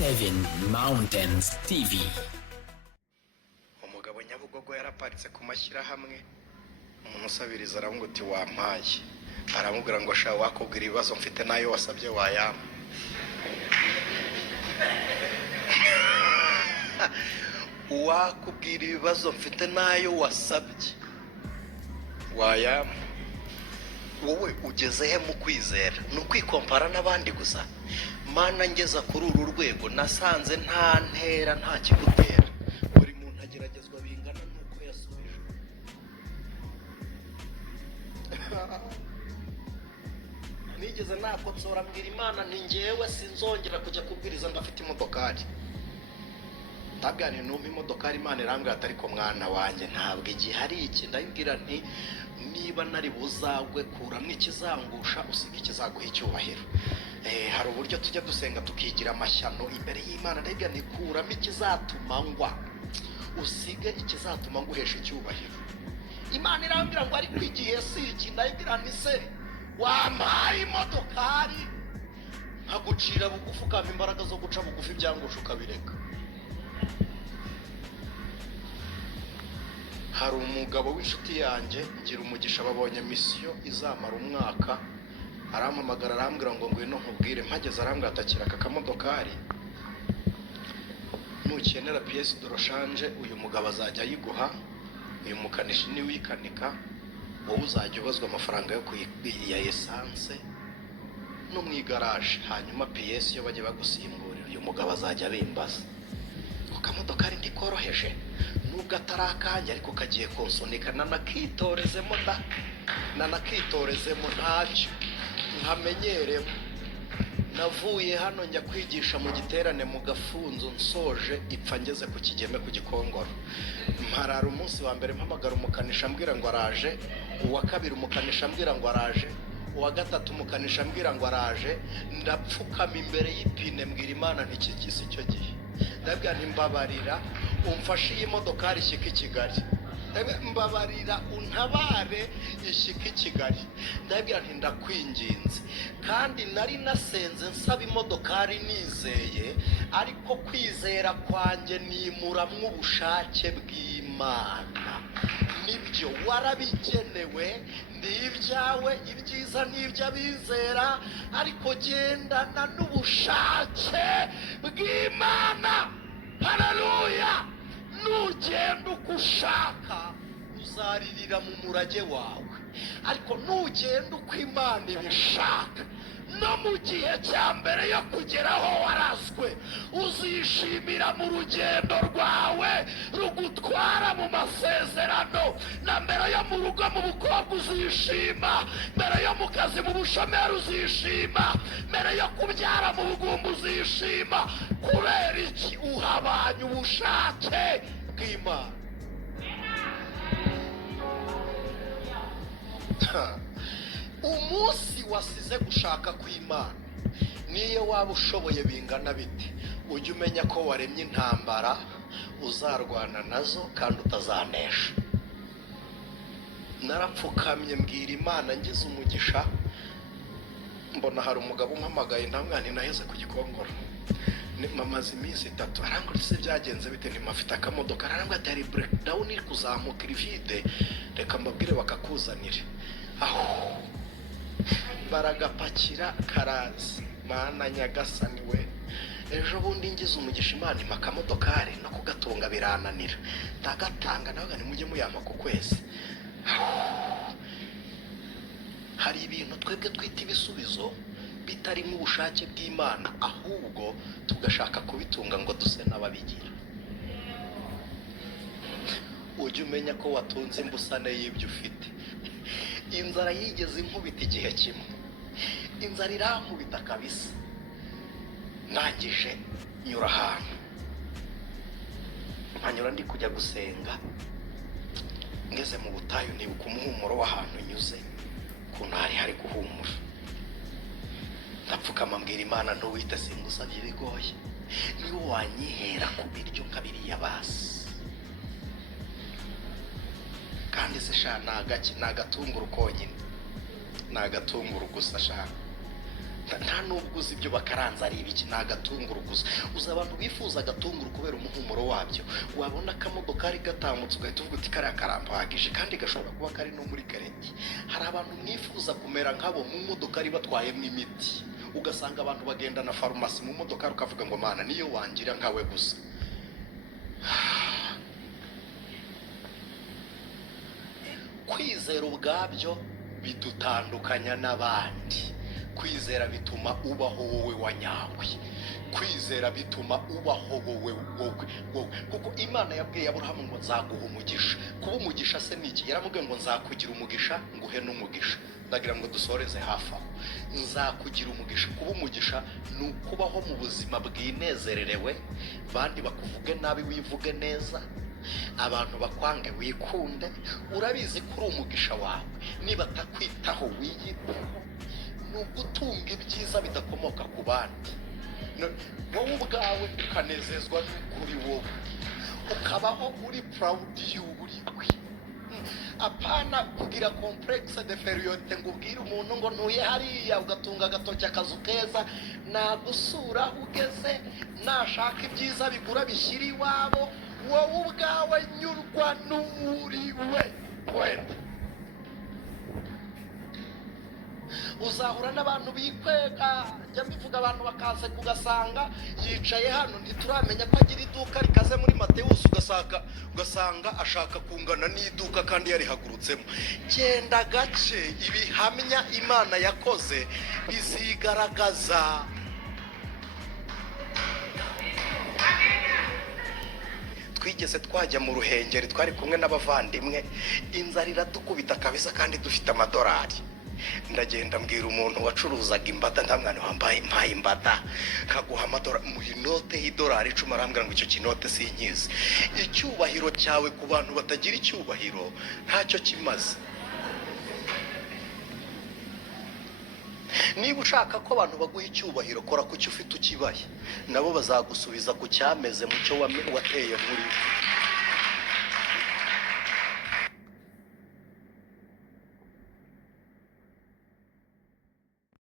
7 Mountains TV. Umugabo Nyabugogo yaraparitse ku mashyirahamwe, umuntu usabiriza aravuga uti wampaye, aramubwira ngo sha wakubwira ibibazo mfite nayo wasabye wayama. Wakubwira ibibazo mfite nayo wasabye wayama. Wowe ugeze he mu kwizera? Ni ukwikompara n'abandi gusa? Mana ngeza kuri uru rwego nasanze nta ntera nta kigutera. Buri muntu ageragezwa bingana nuko yasubije. Nigeze nakotsora mbwira Imana nti ngewe sinzongera kujya kubwiriza ndafite imodokari. Ndabwira numva imodokari Imana irambwira ati ariko mwana wanjye ntabwo igihari iki. Ndabwira nti niba nari buzagwe kuramo ikizangusha usiga ikizaguha icyubahiro. Hari uburyo tujya dusenga tukigira amashyano imbere y'Imana. Ndabwira nti kuramo ikizatuma ngwa usige ikizatuma nguhesha icyubahiro. Imana irambwira ngo ariko igihe si iki. Ndabwira nti se wampaye imodokari nkagucira bugufi ukampa imbaraga zo guca bugufi ibyangusha ukabireka. Hari umugabo w'inshuti yanjye ngira umugisha babonye misiyo izamara umwaka, arampamagara arambwira ngo ngwino nkubwire. Mpageze arambwira atakira aka kamodokari nukenera pièce de rechange uyu mugabo azajya ayiguha, uyu mukanishi ni wikanika, wowe uzajya ubazwa amafaranga yo ya essence no mu igaraje, hanyuma pièce yo bajye bagusimburira uyu mugabo azajya abimbaza. Kamodokari ndikoroheje nubwo atarakanje ariko kagiye konsonika nanakitorezemo nanakitorezemo ntacyo nkamenyeremo. Navuye hano njya kwigisha mu giterane mu Gafunzo, nsoje ipfa ngeze ku Kigeme ku Gikongoro. Mparara umunsi wa mbere mpamagara umukanisha ambwira ngo araje, uwa kabiri umukanisha ambwira ngo araje, uwa gatatu umukanisha ambwira ngo araje. Ndapfukama imbere y'ipine mbwira Imana ntikigise icyo gihe. Ndabwira nti mbabarira umfashe iyi modokari ishyika i Kigali. Mbabarira untabare ishyika i Kigali. Ndabwira nti ndakwinginze. Kandi nari nasenze nsaba imodokari nizeye, ariko kwizera kwanjye nimuramwe ubushake bw'Imana. Nibyo warabigenewe, ni ibyawe, ibyiza n'iby'abizera, ariko gendana n'ubushake bw'Imana. Haleluya! Nugenda uko ushaka uzaririra mu murage wawe, ariko nugenda uko Imana ibishaka no mu gihe cya mbere yo kugeraho warazwe uzishimira mu rugendo rwawe rugutwara mu masezerano. Na mbere yo mu rugo mu bukobwa uzishima, mbere yo mu kazi mu bushomeri uzishima, mbere yo kubyara mu bugumba uzishima. Kubera iki? Uhabanye ubushake bw'Imana. Umunsi wasize gushaka kw'Imana, niyo waba ushoboye bingana bite, ujye umenya ko waremye intambara uzarwana nazo kandi utazanesha. Narapfukamye mbwira Imana ngize umugisha, mbona hari umugabo umpamagaye ntamwana naheze ku Gikongoro. Mamaze iminsi 3 arangura se byagenze bite? Ntimafite akamodoka. Arangwa ati hari breakdown iri kuzamuka irivide, reka mbabwire bakakuzanire. Aho baragapakira karazi. Mana Nyagasani we, ejo bundi ngize umugisha Imana impa akamodokari no kugatunga birananira. Ndagatanga nawe ni mujye muyama ku kwezi. Hari ibintu twebwe twita ibisubizo bitari mu bushake bw'Imana, ahubwo tugashaka kubitunga ngo duse n'ababigira. Ujye umenya ko watunze imbusane y'ibyo ufite. Inzara yigeze inkubita igihe kimwe, inzara irankubita kabisa. Nangije nyura ahantu, mpanyura ndi kujya gusenga, ngeze mu butayu nibuka umuhumuro w'ahantu nyuze kuntu hari guhumura. Ndapfukama mbwira Imana ntuwite singusabye bigoye, niwo wanyihera ku biryo nkabiriya basi. Kandi se sha nagatunguru konyine, nagatunguru gusa sha. nta nubwo uzi ibyo bakaranza ari ibiki, ni agatunguru gusa. uzi abantu bifuza agatunguru kubera umuhumuro wabyo. wabona akamodoka kari gatambutse ugahita uvuga uti kariya karampagije, kandi gashobora kuba kari no muri gareti. hari abantu mwifuza kumera nkabo mu modoka ari batwayemo imiti, ugasanga abantu bagenda na farumasi mu modoka, ukavuga ngo mana niyo wangira nkawe gusa. kwizera ubwabyo bidutandukanya n'abandi. kwizera bituma ubaho wowe wanyawe. kwizera bituma ubaho wowe kuko Imana yabwiye Aburahamu ngo nzaguha umugisha. kuba umugisha se niki? yaramubwiye ngo nzakugira umugisha nguhe n'umugisha. ndagira ngo dusoreze hafi aho. nzakugira umugisha. kuba umugisha ni ukubaho mu buzima bwinezererewe, bandi bakuvuge nabi wivuge neza, abantu bakwange wikunde. urabizi ko uri umugisha wawe. niba atakwitaho wiyitaho. ni ugutunga ibyiza bidakomoka ku bandi, wowe ubwawe ukanezezwa n'ukuri wowe, ukabaho uri proud y'uriwe. apana kugira complexe de inferiorité ngo ubwire umuntu ngo ntuye hariya, ugatunga agatoki akazu keza, nagusura ugeze, nashaka ibyiza bigura bishyira iwabo. wowe ubwawe nyurwa n'uriwe wenda. uzahura n'abantu bikwega. njya mbivuga, abantu bakaza kugasanga yicaye hano, ntituramenya ko agira iduka rikaze muri Matewusi, ugasanga ashaka kungana n'iduka kandi yarihagurutsemo. genda gace, ibihamya Imana yakoze bizigaragaza. twigeze twajya mu Ruhengeri, twari kumwe n'abavandimwe, inzara iradukubita kabisa kandi dufite amadolari. ndagenda mbwira umuntu wacuruzaga imbada, ndamwana wambaye mpaye imbada kaguha amadolari mu inote y'idolari 10, arambwira ngo icyo kinote sinkizi. icyubahiro cyawe ku bantu batagira icyubahiro ntacyo kimaze. niba ushaka ko abantu baguha icyubahiro, kora ku cyo ufite ukibaye, nabo bazagusubiza ku cyameze mu cyo wateye muri